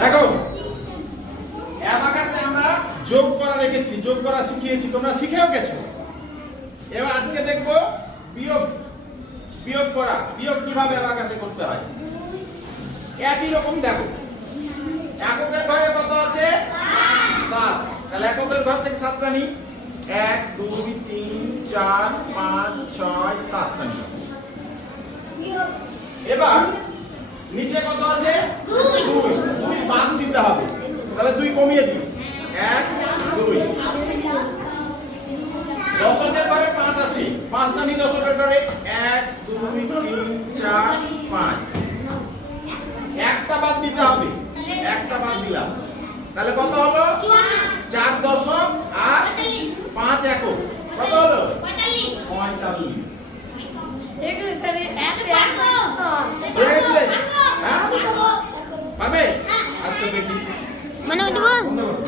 দেখো অ্যাবাকাসে আমরা যোগ করা দেখেছি, যোগ করা শিখিয়েছি, তোমরা শিখেও গেছো। এবার আজকে দেখবো বিয়োগ। বিয়োগ করা, বিয়োগ কিভাবে অ্যাবাকাসে করতে হয়। একই রকম দেখো, এককের ঘরে কত আছে? 7। তাহলে এককের ঘর থেকে 7টা নিই। 1 2 3 4 5 6 7টা নিই। এবার নিচে কত আছে? 2। 2 বাদ দিতে হবে, তাহলে 2 কমিয়ে দিই। 1 2। দশকের ঘরে 5 আছে, 5টা নিই দশকের ঘরে। 1 2 3 4 5। একটা বাদ দিতে হবে, একটা বাদ দিলাম, তাহলে কত হলো? 4 দশক আর 5 একক, কত হলো? 45। পাবে? আচ্ছা দেখি।